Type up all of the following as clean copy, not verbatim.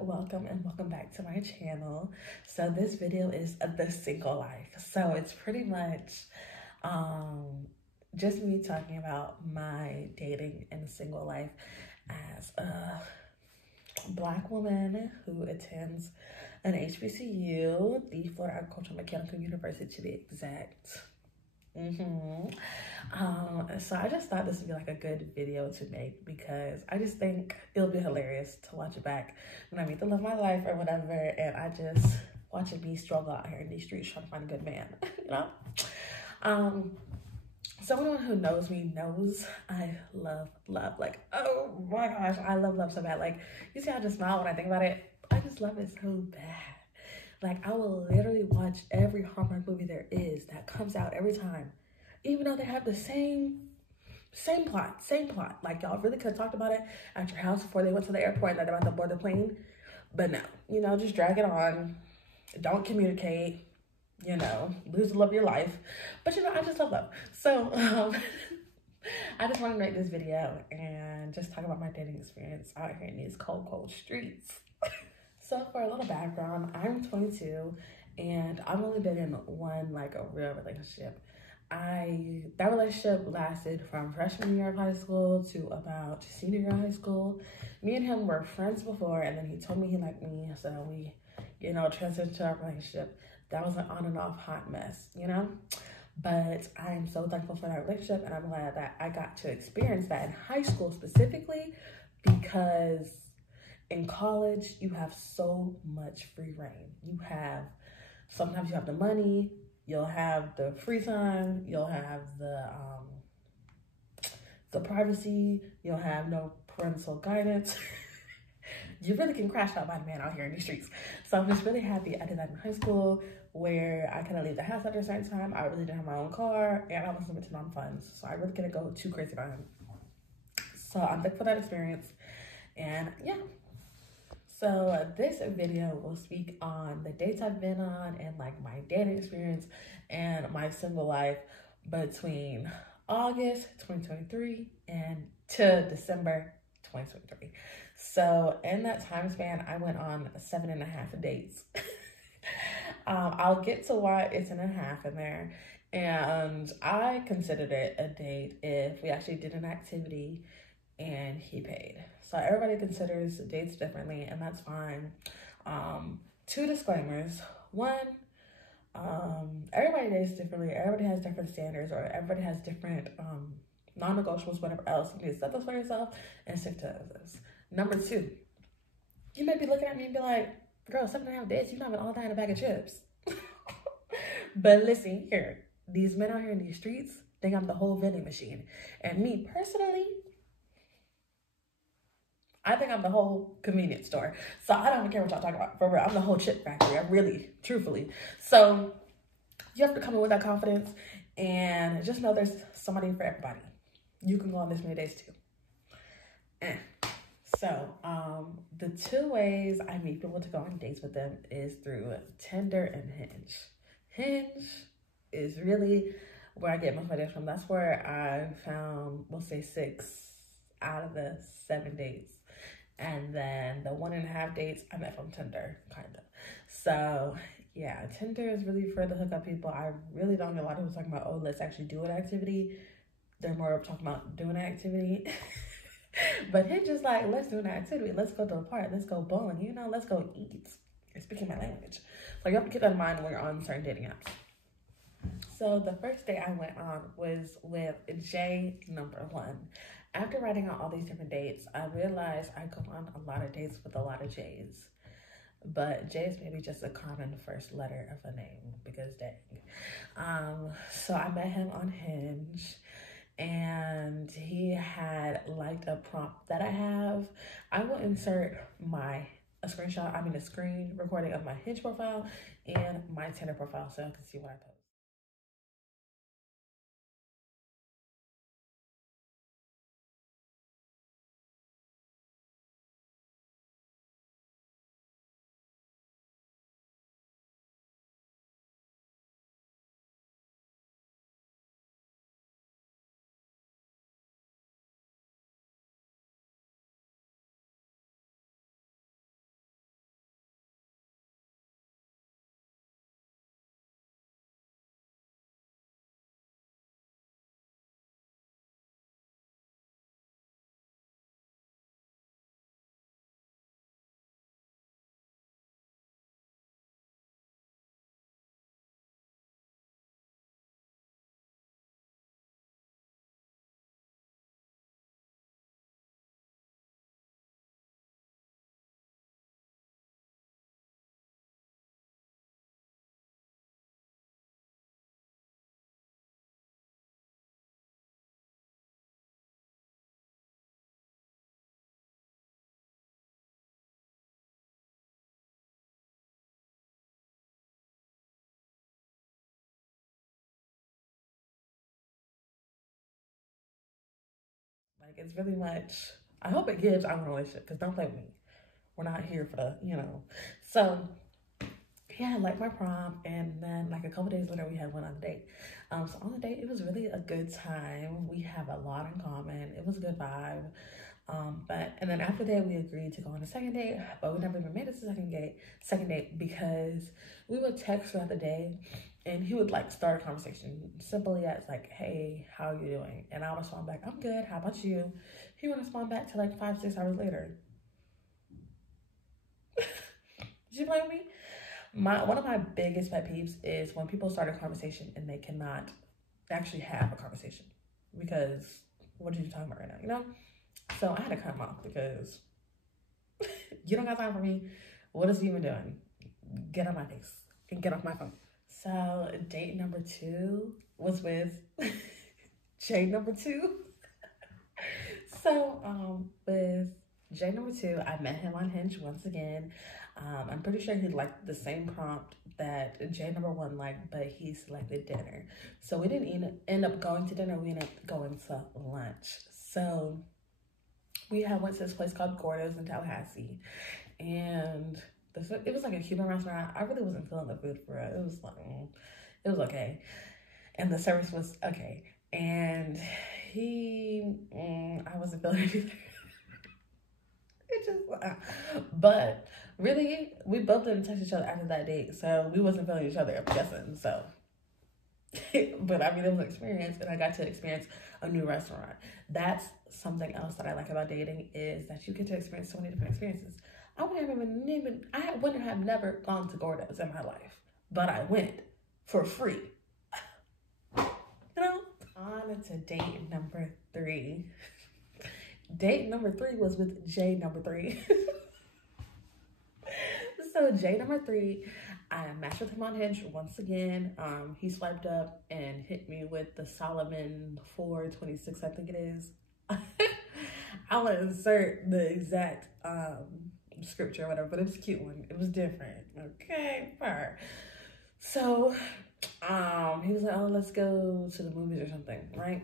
welcome and welcome back to my channel. So this video is the single life. So it's pretty much just me talking about my dating and single life as a Black woman who attends an HBCU, the Florida Agricultural Mechanical University to be exact. So I just thought this would be like a good video to make because I just think it'll be hilarious to watch it back when I meet the love of my life or whatever, and I just watching me struggle out here in these streets trying to find a good man, you know? So anyone who knows me knows I love love. Like, oh my gosh, I love love so bad. Like, you see how I just smile when I think about it? I just love it so bad. Like, I will literally watch every Hallmark movie there is that comes out every time, even though they have the same plot. Like, y'all really could have talked about it at your house before they went to the airport and they're about to board the plane. But no, you know, just drag it on. Don't communicate, you know, lose the love of your life. But, you know, I just love love. So, I just want to make this video and just talk about my dating experience out here in these cold streets. So for a little background, I'm 22 and I've only been in one like a real relationship. That relationship lasted from freshman year of high school to about senior year of high school. Me and him were friends before, and then he told me he liked me, so we, you know, transitioned to our relationship. That was an on and off hot mess, you know? But I'm so thankful for that relationship, and I'm glad that I got to experience that in high school specifically, because in college, you have so much free reign. Sometimes you have the money, you'll have the free time, you'll have the privacy, you'll have no parental guidance. You really can crash out by the man out here in these streets. So I'm just really happy I did that in high school, where I couldn't leave the house at a certain time. I really didn't have my own car, and I was limited on funds. So I really couldn't go too crazy about him. So I'm thankful for that experience. And yeah. So this video will speak on the dates I've been on and like my dating experience and my single life between August 2023 and to December 2023. So in that time span, I went on 7.5 dates. I'll get to why it's in a half in there. And I considered it a date if we actually did an activity and he paid. So everybody considers dates differently, and that's fine. Two disclaimers. One, everybody dates differently. Everybody has different standards, or everybody has different non-negotiables, whatever else. You need to set those for yourself and stick to those. Number two, you may be looking at me and be like, girl, 7.5 dates, you're not even all that in a bag of chips. But listen here, these men out here in these streets think I'm the whole vending machine. And me personally, I think I'm the whole convenience store. So I don't even care what y'all talking about. For real, I'm the whole chip factory. I really, truthfully. So you have to come in with that confidence and just know there's somebody for everybody. You can go on this many days too. So the two ways I meet people to go on dates with them is through Tinder and Hinge. Hinge is really where I get most of my dates from. That's where I found, we'll say 6 out of the 7 dates. And then the 1.5 dates I met from Tinder, kind of. So yeah, Tinder is really for the hookup people. I really don't get a lot of people talking about, oh, let's actually do an activity. They're more talking about doing an activity. But Hinge is like, let's do an activity. Let's go to a park. Let's go bowling. You know, let's go eat. You're speaking my language. So you have to keep that in mind when you're on certain dating apps. So the first date I went on was with J1. After writing out all these different dates, I realized I go on a lot of dates with a lot of J's. But J is maybe just a common first letter of a name, because dang. So I met him on Hinge, and he had liked a prompt that I have. I will insert a screen recording of my Hinge profile and my Tinder profile so you can see what I post. Like, it's really much, I hope it gives our relationship, because don't play with me. We're not here for the, So, yeah, like my prom, and then like a couple days later, we had one on a date. So on the date, it was really a good time. We have a lot in common. It was a good vibe. And then after that, we agreed to go on a second date, but we never even made it to the second date because we would text throughout the day, and he would like start a conversation simply as like, "Hey, how are you doing?" And I would respond back, "I'm good. How about you?" He would respond back to like 5-6 hours later. Did you blame me? One of my biggest pet peeves is when people start a conversation and they cannot actually have a conversation, because what are you talking about right now? So I had to cut him off because you don't got time for me. What is he even doing? Get on my face and get off my phone. So date number 2 was with J number 2. So with J number 2, I met him on Hinge once again. I'm pretty sure he liked the same prompt that J number 1 liked, but he selected dinner. So we didn't even end up going to dinner. We ended up going to lunch. So we went to this place called Gordo's in Tallahassee, and it was like a Cuban restaurant. I really wasn't feeling the food for it. It was like, it was okay, and the service was okay. And I wasn't feeling it either. It just, but really, we both didn't touch each other after that date, so we wasn't feeling each other, I'm guessing. So, but I mean, it was an experience, and I got to experience a new restaurant. That's something else that I like about dating, is that you get to experience so many different experiences. I wouldn't have never gone to Gordo's in my life, but I went for free. On to date number 3. Date number 3 was with J number 3. So J number 3, I matched with him on Hinge once again. He swiped up and hit me with the Solomon 426, I think it is. I will insert the exact scripture or whatever, but it was a cute one. It was different. Okay, fine. So he was like, "Oh, let's go to the movies or something," right?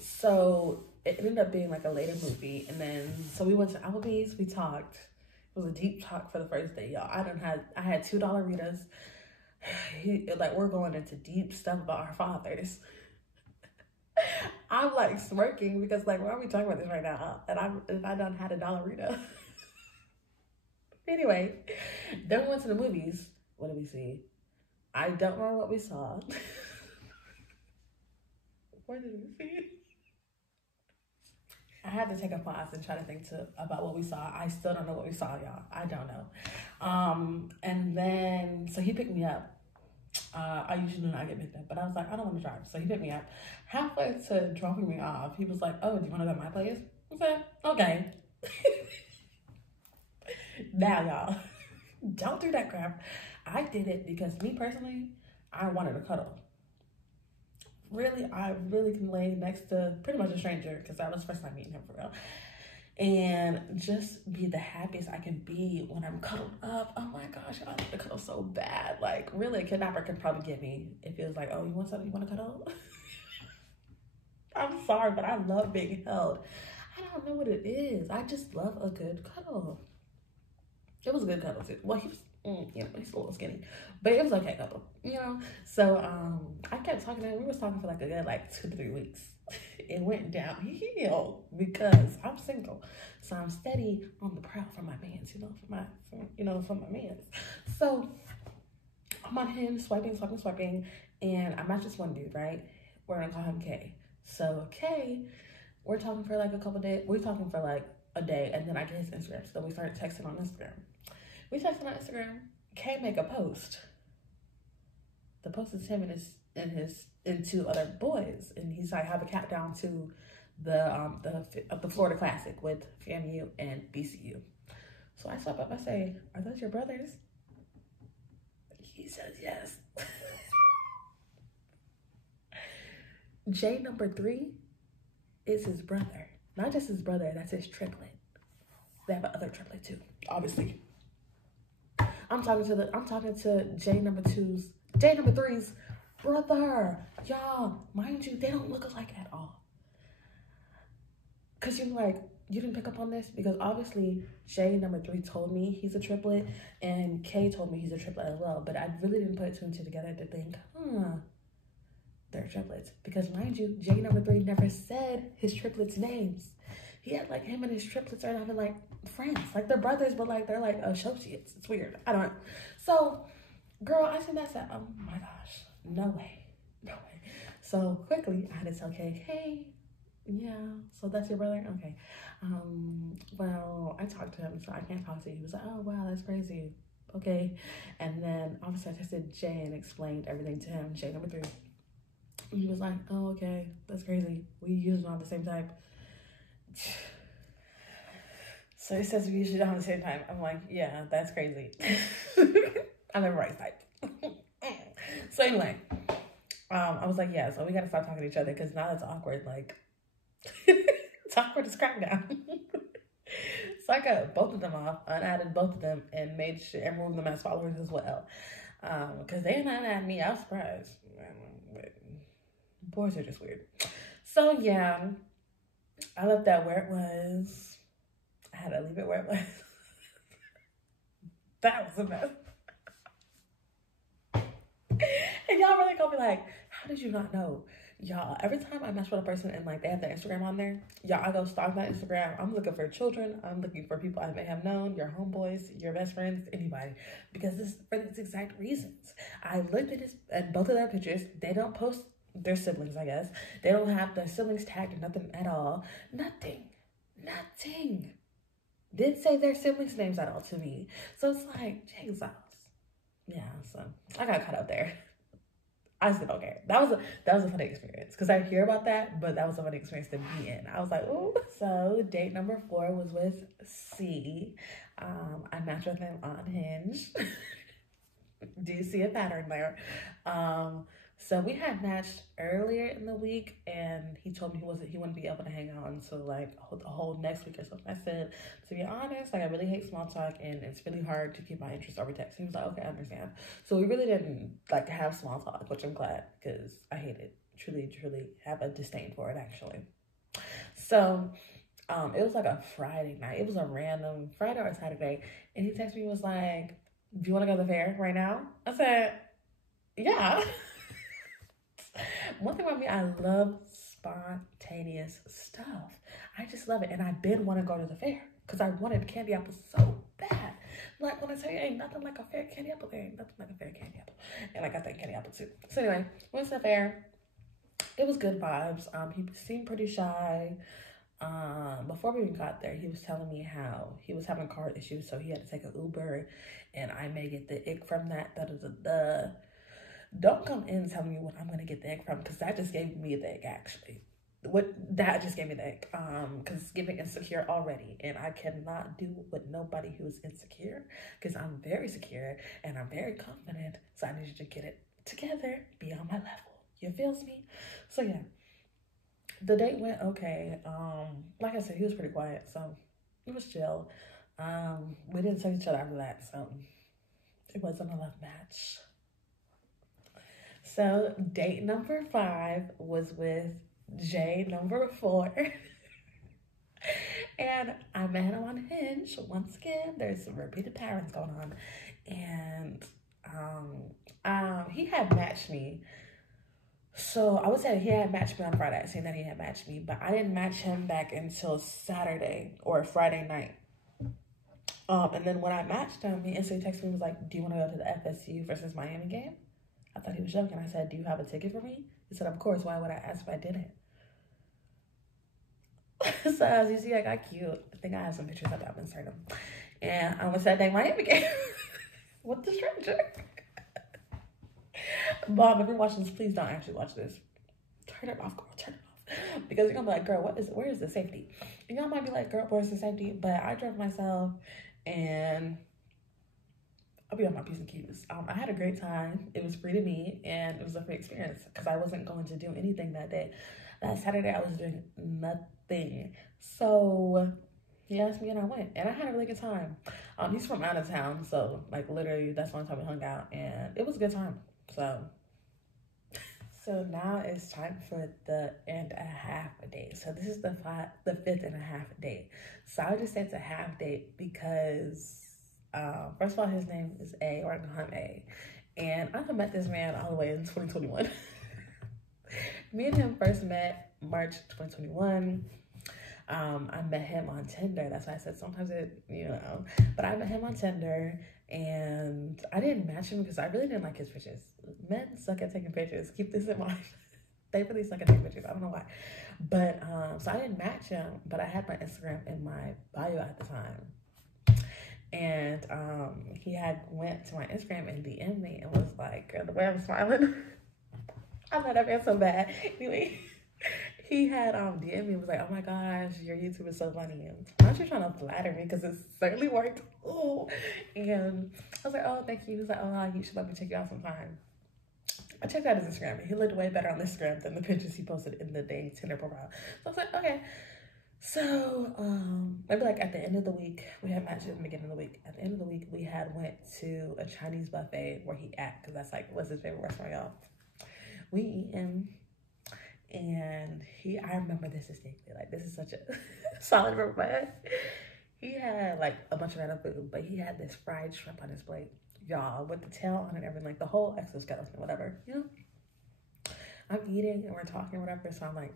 So it ended up being like a later movie, and then so we went to Applebee's. We talked. It was a deep talk for the first day, y'all. I had $2 Ritas. We're going into deep stuff about our fathers. I'm like smirking because like, why are we talking about this right now? And I done had a $1 Anyway, then we went to the movies. What did we see? I don't remember what we saw. Where did we see? I had to take a pause and try to think about what we saw. I still don't know what we saw, y'all. I don't know. And then, so he picked me up. I usually do not get picked up, but I was like, I don't want to drive. So he picked me up. Halfway to dropping me off, he was like, "Oh, do you want to go to my place?" I said, "Okay." Now, y'all, don't do that crap. I did it because me personally, I wanted to cuddle. Really, I really can lay next to pretty much a stranger, because that was the first time meeting him for real. And just be the happiest I can be when I'm cuddled up. Oh my gosh, I want to cuddle so bad. Like, really, a kidnapper could probably get me if it was like, "Oh, you want something? You want to cuddle?" I'm sorry, but I love being held. I don't know what it is. I just love a good cuddle. It was a good cuddle too. Well, he was, he's a little skinny, but it was okay cuddle, So I kept talking to him. We was talking for like a good 2 to 3 weeks. It went downhill because I'm single, so I'm steady on the prowl for my mans, for my mans. So I'm on him swiping, and I matched this one dude, right? We're gonna call him K. So K, we're talking for like a couple days. We're talking for like a day, and then I get his Instagram. So we started texting on Instagram. We texted on Instagram. K make a post. The post is him and 2 other boys, and he's like, have a countdown to the Florida Classic with FAMU and BCU. So I swipe up. I say, "Are those your brothers?" He says yes. J number 3 is his brother. Not just his brother, that's his triplet. They have another triplet too, obviously. I'm talking to J number 3's brother. Y'all, mind you, they don't look alike at all. Because you're like, you didn't pick up on this? Because obviously Jay number 3 told me he's a triplet, and Kay told me he's a triplet as well. But I really didn't put 2 and 2 together to think, they're triplets. Because mind you, Jay number 3 never said his triplets' names. He had like him and his triplets are not even like friends. Like they're brothers, but like they're like associates. It's weird. I don't know. So, girl, I seen that said, oh my gosh, no way. No way. So quickly I had to tell Kay, hey, yeah, so that's your brother? Okay. Well, I talked to him, so I can't talk to you. He was like, oh, wow, that's crazy. Okay. And then obviously I texted Jay and explained everything to him, Jay number 3. And he was like, oh, okay, that's crazy. We usually don't have the same type. So he says we usually don't have the same type. I'm like, yeah, that's crazy. I never right type. So anyway, I was like, yeah, so we gotta stop talking to each other because now that's awkward. Like, it's awkward as crap now. So I got both of them off, unadded both of them, and made sure and removed them as followers as well. Because they not at me. I was surprised. Boys are just weird. So yeah, I left that where it was. I had to leave it where it was. That was a mess. And y'all really gonna be like, how did you not know? Y'all, every time I mess with a person and like they have their Instagram on there, y'all, I go stalk that Instagram. I'm looking for children. I'm looking for people I may have known, your homeboys, your best friends, anybody. Because this for these exact reasons. I looked at both of their pictures. They don't post their siblings, I guess. They don't have their siblings tagged or nothing at all. Nothing. Didn't say their siblings' names at all to me. So it's like, Jesus. Yeah, so I got caught up there. I still don't care. That was a funny experience because I hear about that, but that was a funny experience to be in. I was like, ooh. So date number 4 was with C. I matched with him on Hinge. Do you see a pattern there? So we had matched earlier in the week, and he told me he wouldn't be able to hang out until like the whole next week or something. I said, to be honest, like I really hate small talk, and it's really hard to keep my interest over text. He was like, okay, I understand. So we really didn't like have small talk, which I'm glad because I hate it. Truly have a disdain for it actually. So it was like a Friday night. It was a random Friday or Saturday, and he texted me and was like, do you want to go to the fair right now? I said, yeah. One thing about me, I love spontaneous stuff. I just love it. And I've been wanting to go to the fair because I wanted candy apples so bad. Like when I tell you, ain't nothing like a fair candy apple, there ain't nothing like a fair candy apple. And I got that candy apple too. So anyway, went to the fair. It was good vibes. He seemed pretty shy. Before we even got there, he was telling me how he was having car issues, so he had to take an Uber, and I may get the ick from that. Don't come in telling me what I'm gonna get the ick from, because that just gave me the ick actually. That just gave me the ick. Because giving insecure already, and I cannot do with nobody who's insecure, because I'm very secure and I'm very confident. So I need you to get it together, be on my level. You feels me? So yeah, the date went okay. Like I said, he was pretty quiet, so it was chill. We didn't see each other after that, so it wasn't a love match. So date number 5 was with Jay number 4. And I met him on Hinge. Once again, there's some repeated patterns going on. And he had matched me. So I would say he had matched me on Friday. I saying that he had matched me, but I didn't match him back until Saturday or Friday night. And then when I matched him, he instantly texted me and was like, do you want to go to the FSU versus Miami game? I thought he was joking. I said, do you have a ticket for me? He said, of course. Why would I ask if I didn't? So as you see, I got cute. I think I have some pictures up on Instagram. And I was at that Miami game with the stranger. Mom, if you're watching this, please don't actually watch this. Turn it off, girl. Turn it off. Because you're going to be like, girl, where is the safety? And y'all might be like, girl, where's the safety? But I drove myself, and I'll be on my P's and Q's. I had a great time. It was free to me, and it was a free experience because I wasn't going to do anything that day. That Saturday, I was doing nothing. So he asked me, and I went, and I had a really good time. He's from out of town, so like literally that's one time we hung out, and it was a good time. So So now it's time for the and a half date. So this is the fifth and a half date. So I just said it's a half date because first of all, his name is A, or I call him A. And I met this man all the way in 2021. Me and him first met March 2021. I met him on Tinder. That's why I said sometimes it, but I met him on Tinder and I didn't match him because I really didn't like his pictures. Men suck at taking pictures. Keep this in mind. They really suck at taking pictures. I don't know why. But, so I didn't match him, but I had my Instagram in my bio at the time. And, he had went to my Instagram and DM'd me and was like, the way I'm smiling, I thought that man so bad. Anyway. He had DM'd me and was like, oh my gosh, your YouTube is so funny. And I'm not trying to flatter me because it certainly worked. Ooh. And I was like, oh, thank you. He was like, oh, you should let me check you out sometime. I checked out his Instagram and he looked way better on Instagram than the pictures he posted in the dang Tinder profile. So I was like, okay. So maybe like at the end of the week, we had matches at the beginning of the week. At the end of the week, we had went to a Chinese buffet where he at, because that's like, what's his favorite restaurant, y'all? We eating. And I remember this distinctly, like this is such a solid memory in my head. He had like a bunch of random food, but he had this fried shrimp on his plate, y'all, with the tail on it and everything, like the whole exoskeleton, whatever, I'm eating and we're talking, whatever, so I'm like,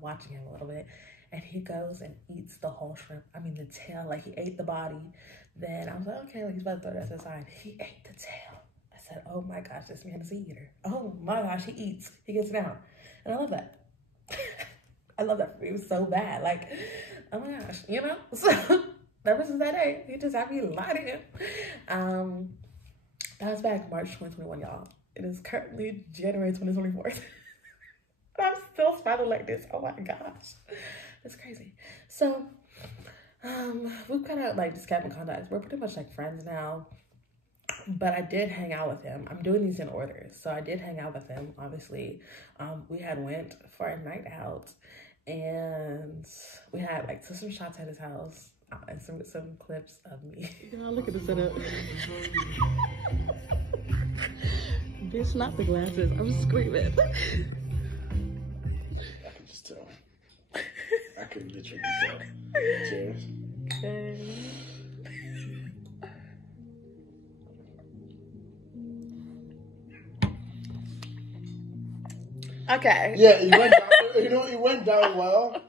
watching him a little bit, and he goes and eats the whole shrimp. I mean, the tail, like he ate the body. Then I was like, okay, like he's about to throw that to the side. He ate the tail. I said, oh my gosh, this man is an eater. Oh my gosh, he eats. He gets down. And I love that. I love that for me. It was so bad. Like, oh my gosh, So, ever since that day, he just had me lying. That was back March 2021, y'all. It is currently January 2024. And I'm still smiling like this. Oh my gosh. It's crazy. So, we've kind of like just kept in contact. We're pretty much like friends now. But I did hang out with him. I'm doing these in order. So I did hang out with him, obviously. We had went for a night out. And we had like took some shots at his house. And some clips of me. Y'all, look at the setup. Bitch, not the glasses. I'm screaming. I can just tell. I can literally tell. Cheers. Okay. Okay. Yeah, it went down well.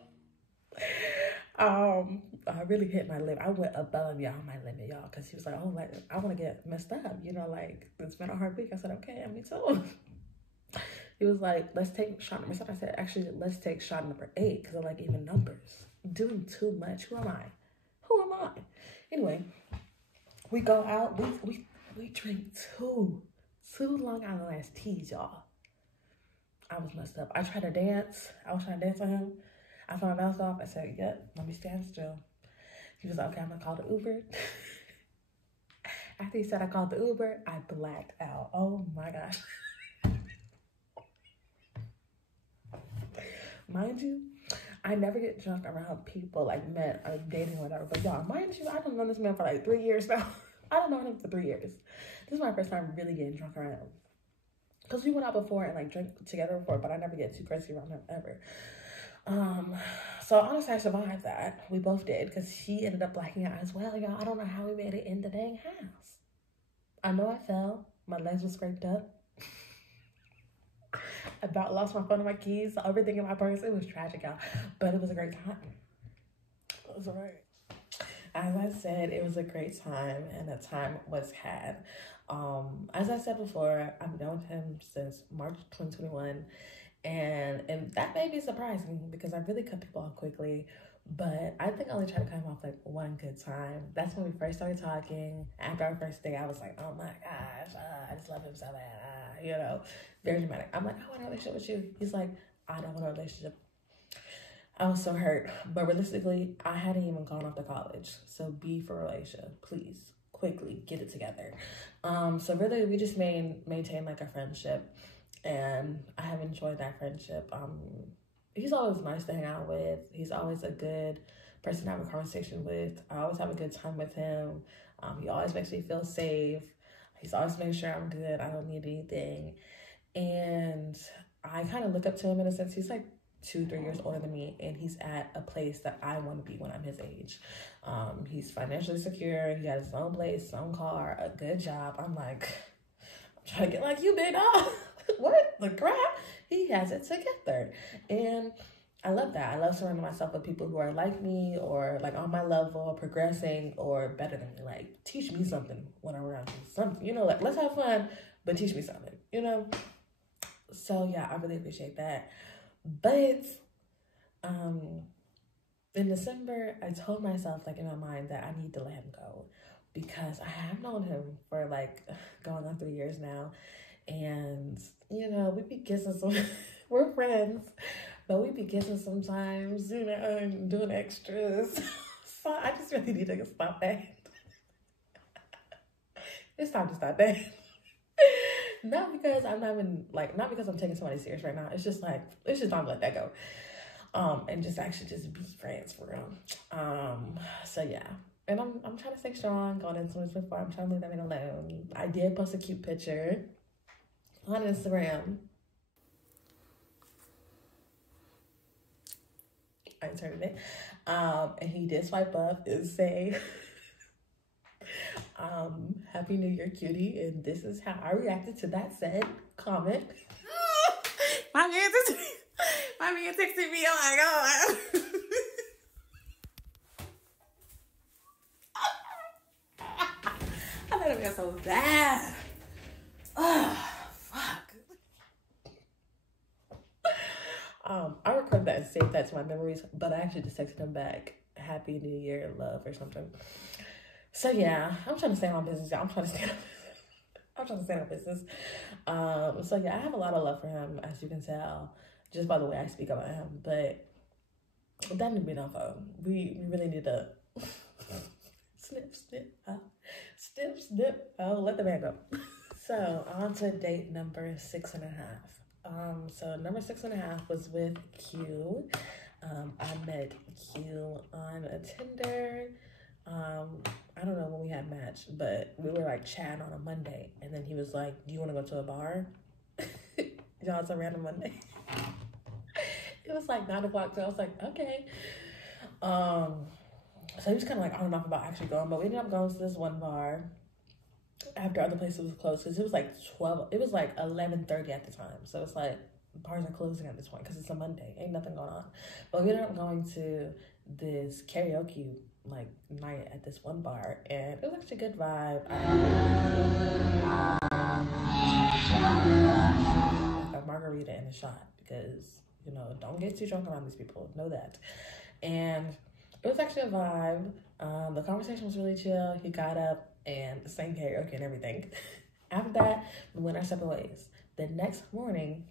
I really hit my limit. I went above my limit, y'all, because he was like, oh, like, I want to get messed up, like, it's been a hard week. I said, okay, me too. He was like, let's take shot number 7. I said, actually, let's take shot number 8, because I like even numbers. Doing too much. Who am I? Anyway, we go out. We drink two Long Island iced teas, y'all. I was messed up. I was trying to dance with him. I found my mask off. I said, yep, let me stand still. He was like, okay, I'm gonna call the Uber. After he said I called the Uber, I blacked out. Oh my gosh. Mind you, I never get drunk around people like men or dating or whatever. But y'all, mind you, I've known this man for like 3 years now. I don't know him for 3 years. This is my first time really getting drunk around him. Because we went out before and like drank together before, but I never get too crazy around him ever. So honestly, I survived that. We both did, because he ended up blacking out as well, y'all. I don't know how we made it in the dang house. I know I fell. My legs were scraped up. I about lost my phone and my keys, everything in my purse. It was tragic, y'all. But it was a great time. It was all right. As I said, it was a great time, and the time was had. As I said before, I've known him since March 2021. And that may be surprising because I really cut people off quickly, but I think I only tried to cut him off like one good time. That's when we first started talking. After our first day, I was like, oh my gosh, I just love him so bad, very dramatic. I'm like, I want a relationship with you. He's like, I don't want a relationship. I was so hurt, but realistically, I hadn't even gone off to college. So be for a relationship, please, quickly, get it together. So really, we just maintained like a friendship. And I have enjoyed that friendship. He's always nice to hang out with. He's always a good person to have a conversation with. I always have a good time with him. He always makes me feel safe. He's always making sure I'm good. I don't need anything. And I kind of look up to him in a sense. He's like 2-3 years older than me, and he's at a place that I want to be when I'm his age. He's financially secure. He has his own place, his own car, a good job. I'm like, I'm trying to get like you, big dog. What the crap? He has it together, and I love that. I love surrounding myself with people who are like me, or like on my level, progressing, or better than me. Like, teach me something when I'm around you. Something, you know, like, let's have fun, but teach me something, you know? So yeah, I really appreciate that. But in December, I told myself, like, in my mind that I need to let him go, because I have known him for like going on 3 years now. And, you know, we be kissing some, we're friends, but we be kissing sometimes, you know, and doing extras. So I just really need to stop that. It's time to stop that. Not because I'm not even, like, not because I'm taking somebody serious right now. It's just like, it's just time to let that go. And just actually just be friends for real. So yeah. And I'm trying to stay strong going into 2024. I'm trying to leave that man alone. I did post a cute picture on Instagram. I turned it. And he did swipe up and say, Happy New Year, cutie. And this is how I reacted to that said comment. My man texted me, oh my God. I let him get so bad. Oh, fuck. I recorded that and saved that to my memories, but I actually just texted him back, Happy New Year, love, or something. So yeah, I'm trying to stay on business, y'all. I'm trying to stay on business. So yeah, I have a lot of love for him, as you can tell, just by the way I speak about him. But that need to be enough. We really need to snip, snip. Oh, let the man go. So on to date number 6.5. So number 6.5 was with Q. I met Q on a Tinder. I don't know when we had matched, but we were like chatting on a Monday, and then he was like, do you want to go to a bar? Y'all, it's a random Monday. It was like 9 o'clock, so I was like, okay. So he was kind of like on and off about actually going, but we ended up going to this one bar after other places was closed, because it was like 11:30 at the time. So it's like bars are closing at this point because it's a Monday, ain't nothing going on. But we ended up going to this karaoke like night at this one bar, and it was actually a good vibe. Like a margarita and a shot, because, you know, don't get too drunk around these people, know that. And it was actually a vibe. The conversation was really chill. He got up and sang karaoke and everything. After that, we went our separate ways. The next morning,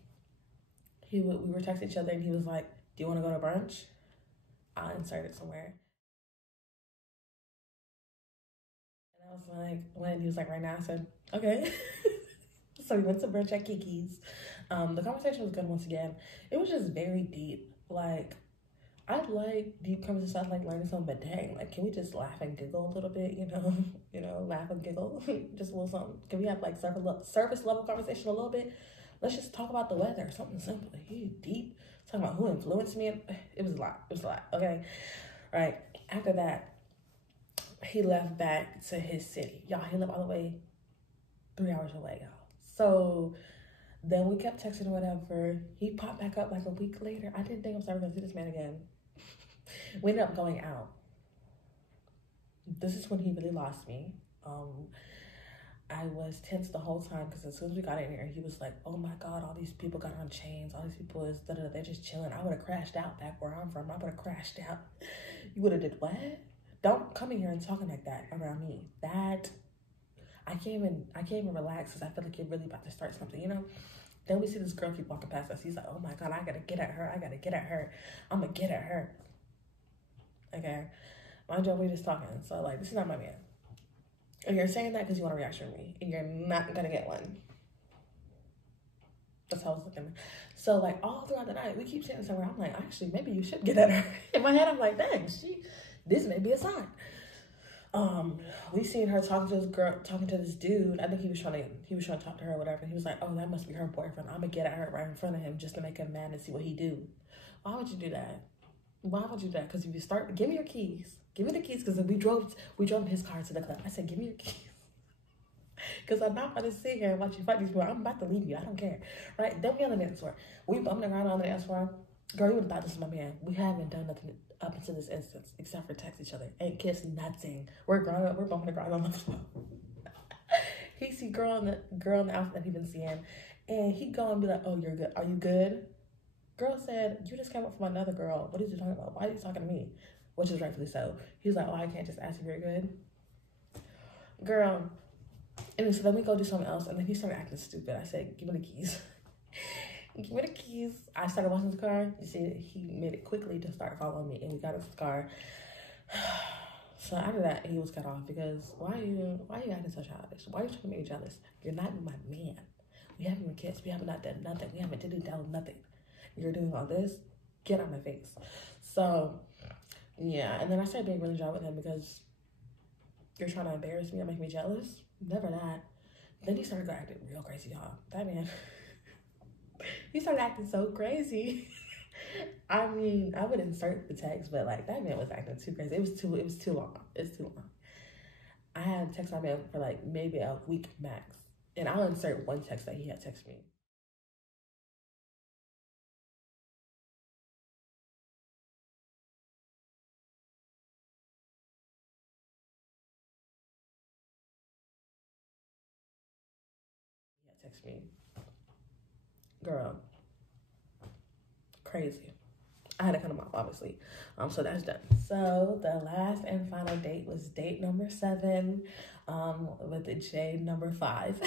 we were texting each other, and he was like, do you want to go to brunch? I'll insert it somewhere. And I was like, when? He was like, right now. I said, okay. So we went to brunch at Kiki's. The conversation was good once again. It was just very deep. Like, I like deep conversations. I like learning something, but dang, like, can we just laugh and giggle a little bit, you know? You know, laugh and giggle, just a little something. Can we have like surface level conversation a little bit? Let's just talk about the weather, something simple. He deep, talking about who influenced me. It was a lot, okay? Right, after that, he left back to his city. Y'all, he lived all the way 3 hours away, y'all. So then we kept texting or whatever. He popped back up like a week later. I didn't think I was ever gonna see this man again. We ended up going out. This is when he really lost me. I was tense the whole time, because as soon as we got in here, he was like, oh my God, all these people got on chains. All these people is, they're just chilling. I would have crashed out back where I'm from. I would have crashed out. You would have did what? Don't come in here and talking like that around me. That, I can't even relax, because I feel like you're really about to start something, you know? Then we see this girl keep walking past us. He's like, oh my God, I gotta get at her. I'm gonna get at her. Okay. Mind you, we're just talking. So, like, this is not my man. And you're saying that because you want a reaction from me, and you're not gonna get one. That's how I was looking. So, like, all throughout the night, we keep saying somewhere. I'm like, actually, maybe you should get at her. In my head, I'm like, dang, this may be a sign. We seen her talking to this girl, talking to this dude. I think he was trying to talk to her or whatever. He was like, oh, that must be her boyfriend. I'm gonna get at her right in front of him just to make him mad and see what he do. Why would you do that? Why would you do that? Because if you start, give me your keys. Give me the keys, because we drove in his car to the club. I said, give me your keys. Because I'm not going to sit here and watch you fight these people. I'm about to leave you. I don't care. Right? Then we on the dance floor. We bumping around on the dance floor. Girl, you would have thought this was my man. We haven't done nothing up until this instance except for text each other. Ain't kissed nothing. We're growing up. We're bumping around on the floor. He see girl in the outfit that he been seeing. And he go and be like, oh, you're good. Are you good? Girl said, you just came up from another girl. What are you talking about? Why are you talking to me? Which is rightfully so. He was like, oh, I can't just ask if you're good. Girl. And so then we go do something else. And then he started acting stupid. I said, give me the keys. Give me the keys. I started watching his car. You see, he made it quickly to start following me. And we got his car. So after that, he was cut off because why are you acting so childish? Why are you trying to make me jealous? You're not my man. We haven't been kissed. We haven't not done nothing. We haven't done nothing. You're doing all this, get out of my face. So, yeah. And then I started being really dry with him because you're trying to embarrass me or make me jealous. Never that. Then he started acting real crazy, y'all. That man, he started acting so crazy. I mean, I would insert the text, but like that man was acting too crazy. It was too long. It's too long. I had text my man for like maybe a week max. And I'll insert one text that he had texted me. Text me, girl, crazy. I had to cut him off, obviously. So that's done. So the last and final date was date number 7, with the J number 5.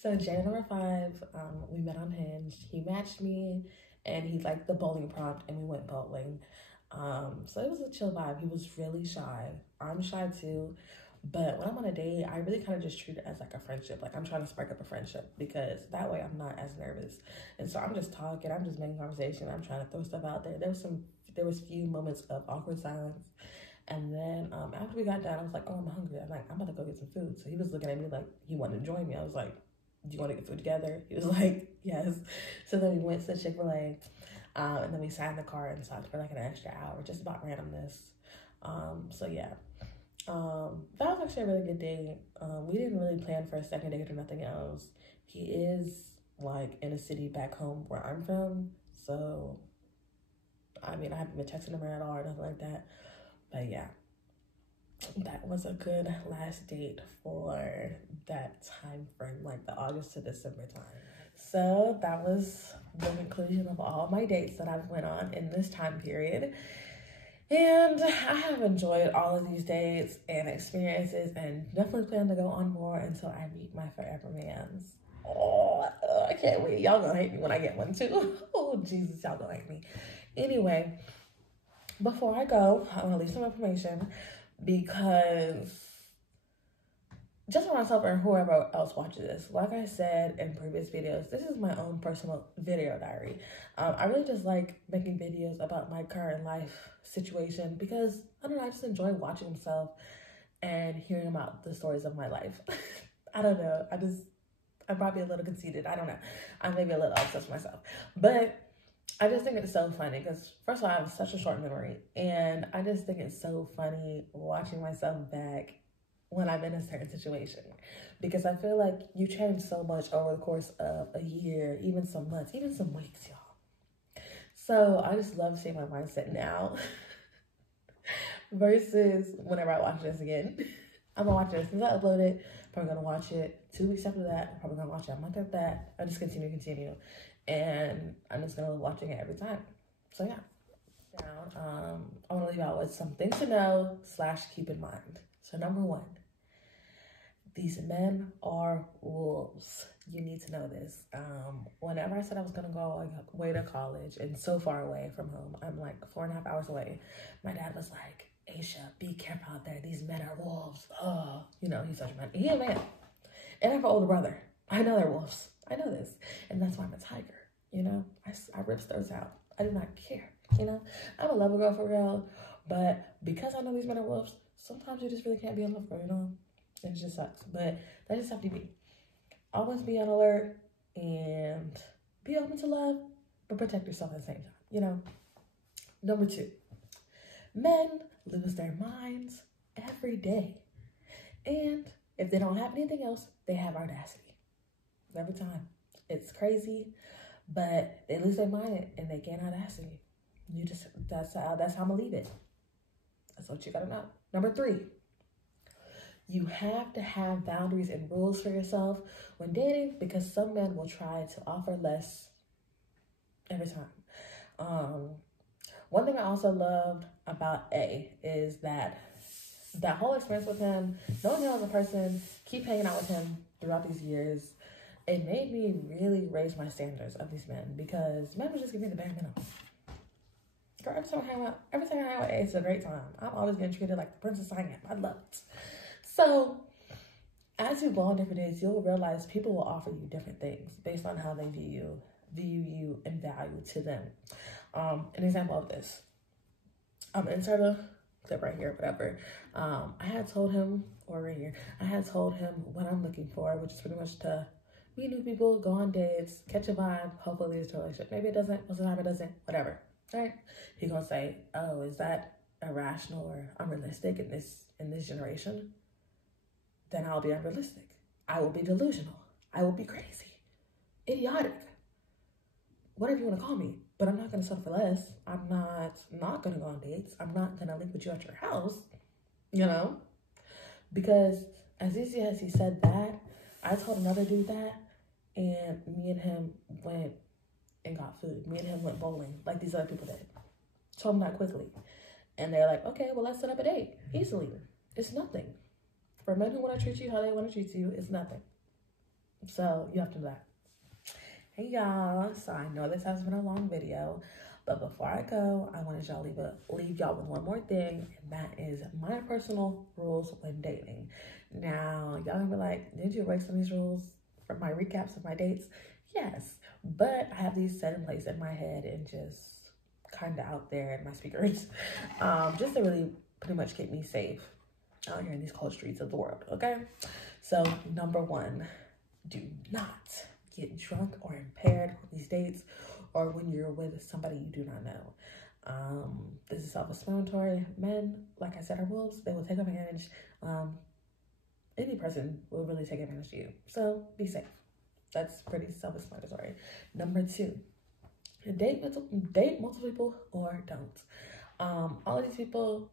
So J number 5, we met on Hinge. He matched me, and he liked the bowling prompt, and we went bowling. So it was a chill vibe. He was really shy. I'm shy too. But when I'm on a date, I really kind of just treat it as like a friendship. Like I'm trying to spark up a friendship because that way I'm not as nervous. And so I'm just talking, I'm just making conversation. I'm trying to throw stuff out there. There was few moments of awkward silence. And then after we got done, I was like, oh, I'm hungry. I'm like, I'm about to go get some food. So he was looking at me like he wanted to join me. I was like, do you want to get food together? He was like, yes. So then we went to Chick-fil-A. And then we sat in the car and talked for like an extra hour, just about randomness. So yeah. That was actually a really good day. We didn't really plan for a second date or nothing else. He is like in a city back home where I'm from, so I mean I haven't been texting him at all or nothing like that. But yeah, that was a good last date for that time frame, like the August to December time. So that was the conclusion of all my dates that I've went on in this time period. And I have enjoyed all of these dates and experiences and definitely plan to go on more until I meet my forever mans. Oh, I can't wait. Y'all gonna hate me when I get one too. Oh, Jesus, y'all gonna hate me. Anyway, before I go, I want to leave some information because just for myself and whoever else watches this, like I said in previous videos, this is my own personal video diary. I really just like making videos about my current life situation because, I don't know, I just enjoy watching myself and hearing about the stories of my life. I don't know, I'm probably a little conceited, I don't know. I'm maybe a little obsessed with myself. But I just think it's so funny because, first of all, I have such a short memory. And I just think it's so funny watching myself back when I'm in a certain situation, because I feel like you change so much over the course of a year, even some months, even some weeks, y'all. So I just love seeing my mindset now versus whenever I watch this again. I'm gonna watch it as soon as I upload it, probably gonna watch it 2 weeks after that, probably gonna watch it a month after that. I just continue. And I'm just gonna love watching it every time. So yeah. Down, I wanna leave out with some things to know / keep in mind. So number 1, these men are wolves. You need to know this. Whenever I said I was gonna go away to college and so far away from home, I'm like 4.5 hours away. My dad was like, Aisha, be careful out there. These men are wolves. Oh, you know, he's such a man. He's a man. And I have an older brother. I know they're wolves. I know this. And that's why I'm a tiger. You know, I rip those out. I do not care. You know, I'm a lover girl for real. But because I know these men are wolves, sometimes you just really can't be on love, girl, you know? And it just sucks. But that just have to be. Always be on alert and be open to love, but protect yourself at the same time, you know? Number 2, men lose their minds every day. And if they don't have anything else, they have audacity. Every time. It's crazy, but they lose their mind and they gain audacity. That's how I'm gonna leave it. That's what you gotta know. Number 3, you have to have boundaries and rules for yourself when dating, because some men will try to offer less every time. One thing I also loved about A is that whole experience with him, knowing him as a person, keep hanging out with him throughout these years, it made me really raise my standards of these men, because men would just give me the bare minimum. Girl, every time I hang out with A, it's a great time. I'm always getting treated like the princess I am. I love it. So, as you go on different days, you'll realize people will offer you different things based on how they view you and value to them. An example of this, insert a clip right here, whatever. I had told him, or right here, I had told him what I'm looking for, which is pretty much to meet new people, go on dates, catch a vibe, hopefully leads to a relationship. Maybe it doesn't, most of the time it doesn't, whatever. Right? He gonna say, oh, is that irrational or unrealistic in this generation? Then I'll be unrealistic. I will be delusional. I will be crazy, idiotic, whatever you want to call me. But I'm not going to settle for less. I'm not going to go on dates. I'm not going to link with you at your house, you know? Because as easy as he said that, I told another dude that, and me and him went and got food. Me and him went bowling like these other people did. Told him that quickly. And they're like, okay, well, let's set up a date. Easily. It's nothing. For men who want to treat you how they want to treat you, it's nothing. So you have to do that. Hey y'all, so I know this has been a long video, but before I go, I wanted y'all leave y'all with one more thing, and that is my personal rules when dating. Now, y'all gonna be like, did you write some of these rules for my recaps of my dates? Yes, but I have these set in place in my head and just kind of out there in my speakers, just to really pretty much keep me safe out here in these cold streets of the world, okay? So, number 1, do not get drunk or impaired on these dates or when you're with somebody you do not know. This is self-explanatory. Men, like I said, are wolves. They will take advantage. Any person will really take advantage of you. So be safe. That's pretty self-explanatory. Number 2, date multiple people or don't. All of these people,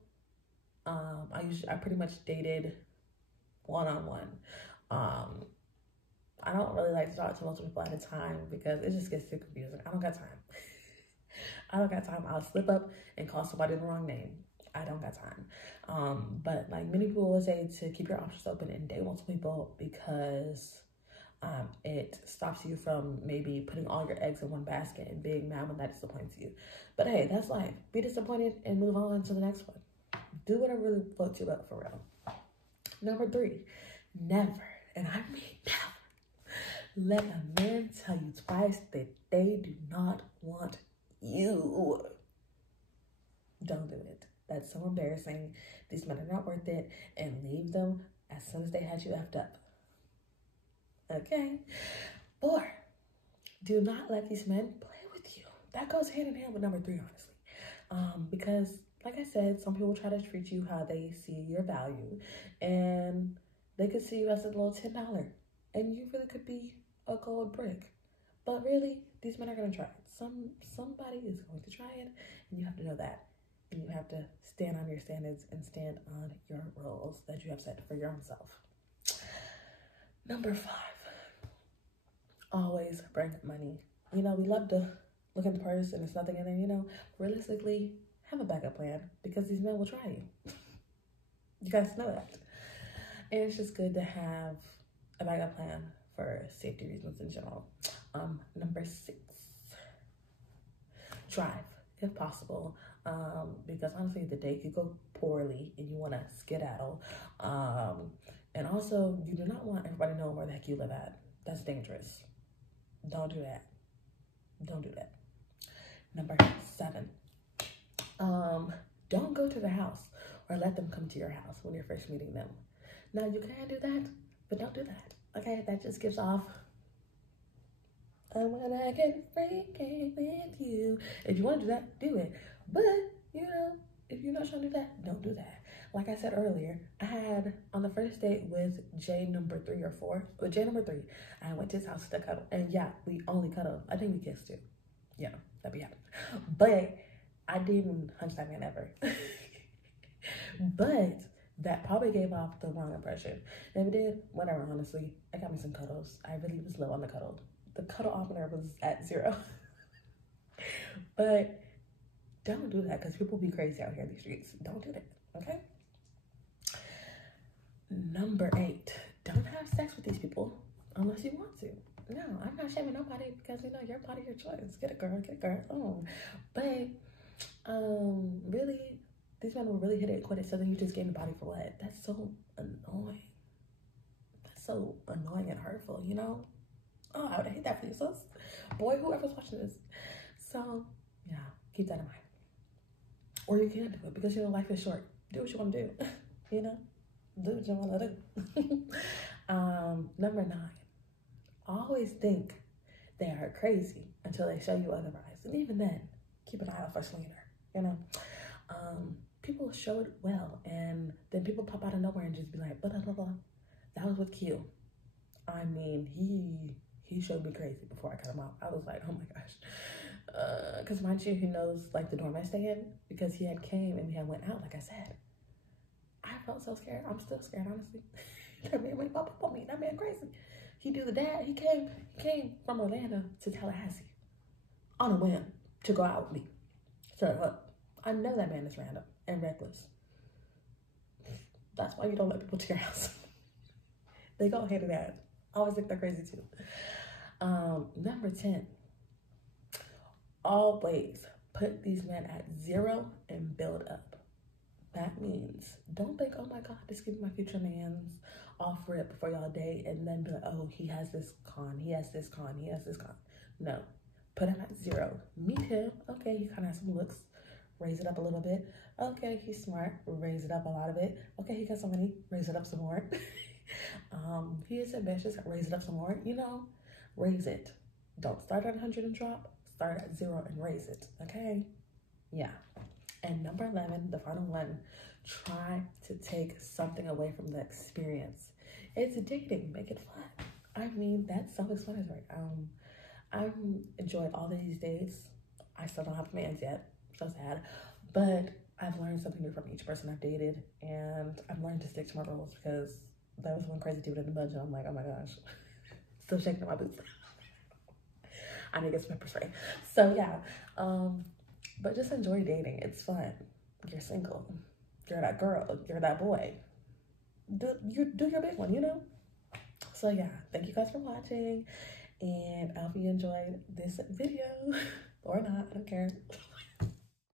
I pretty much dated one-on-one. I don't really like to talk to multiple people at a time because it just gets too confusing. I don't got time. I don't got time. I'll slip up and call somebody the wrong name. I don't got time. But like many people will say, to keep your options open and date multiple people, because it stops you from maybe putting all your eggs in one basket and being mad when that disappoints you. But hey, that's life. Be disappointed and move on to the next one. Do whatever really floats you up for real. Number 3, never, and I mean never, let a man tell you twice that they do not want you. Don't do it. That's so embarrassing. These men are not worth it, and leave them as soon as they had you effed up. Okay? 4, do not let these men play with you. That goes hand in hand with number 3, honestly. Because, like I said, some people try to treat you how they see your value, and they could see you as a little $10, and you really could be a gold brick. But really, these men are going to try it. Somebody is going to try it, and you have to know that. And you have to stand on your standards and stand on your rules that you have set for your own self. Number 5, always bring money. You know, we love to look at the purse and there's nothing in there, you know. Realistically, have a backup plan, because these men will try you. You guys know that. And it's just good to have a backup plan for safety reasons in general. Number 6, drive if possible, because honestly the day could go poorly and you want to skedaddle. And also, you do not want everybody knowing where the heck you live at. That's dangerous. Don't do that. Don't do that. Number 7, don't go to the house or let them come to your house when you're first meeting them. Now, you can do that, but don't do that, okay? That just gives off, I wanna get freaky with you. If you want to do that, do it. But, you know, if you're not trying to do that, don't do that. Like I said earlier, I had on the first date with J number 3 or 4, with J number 3, I went to his house to cuddle. And yeah, we only cuddled. I think we kissed too. Yeah, that'd be happy. But I didn't hunch that man ever. But that probably gave off the wrong impression. If it did, whatever, honestly. I got me some cuddles. I really was low on the cuddle. The cuddle-ometer was at 0. But don't do that, because people be crazy out here in the streets. Don't do that, okay? Number 8, don't have sex with these people unless you want to. No, I'm not shaming nobody, because, you know, your body, your choice. Get a girl, get a girl. Oh. But, really, these men will really hit it and quit it, so then you just gain the body for what? That's so annoying. That's so annoying and hurtful, you know? Oh, I would hate that for you, sis. Boy, whoever's watching this. So, yeah, keep that in mind. Or you can do it, because, you know, life is short. Do what you want to do, you know? Do what you want to do. Number 9, always think they are crazy until they show you otherwise. And even then, keep an eye out for slander, you know? People show it well, and then people pop out of nowhere and just be like, blah, blah, blah, blah. That was with Q. I mean, he showed me crazy before I cut him off. I was like, oh my gosh. Because mind you, he knows, like, the dorm I stay in, because he had came and he had went out, like I said. I felt so scared. I'm still scared, honestly. That man went pop up on me. That man crazy. He do the dad. He came from Orlando to Tallahassee on a whim to go out with me. So, look, I know that man is random and reckless. That's why you don't let people to your house. They go hand in hand. I always think they're crazy too. Number 10, always put these men at 0 and build up. That means don't think, oh my God, this could be my future man's, off rip before y'all date, and then be like, oh, he has this con, he has this con, he has this con. No, put him at 0. Meet him. Okay, he kind of has some looks. Raise it up a little bit. Okay, he's smart. Raise it up a lot of it. Okay, he got some money. Raise it up some more. He is ambitious. Raise it up some more. You know, raise it. Don't start at 100 and drop. Start at 0 and raise it. Okay? Yeah. And number 11, the final one, try to take something away from the experience. It's dating. Make it fun. I mean, that's self-explanatory. I've enjoyed all of these days. I still don't have plans yet. So sad. But I've learned something new from each person I've dated, and I've learned to stick to my rules, because there was one crazy dude in the dungeon. I'm like, oh my gosh. Still shaking in my boots. I need to get some pepper spray. So yeah, but just enjoy dating. It's fun. You're single. You're that girl. You're that boy. Do your big one, you know? So yeah, thank you guys for watching, and I hope you enjoyed this video. Or not, I don't care.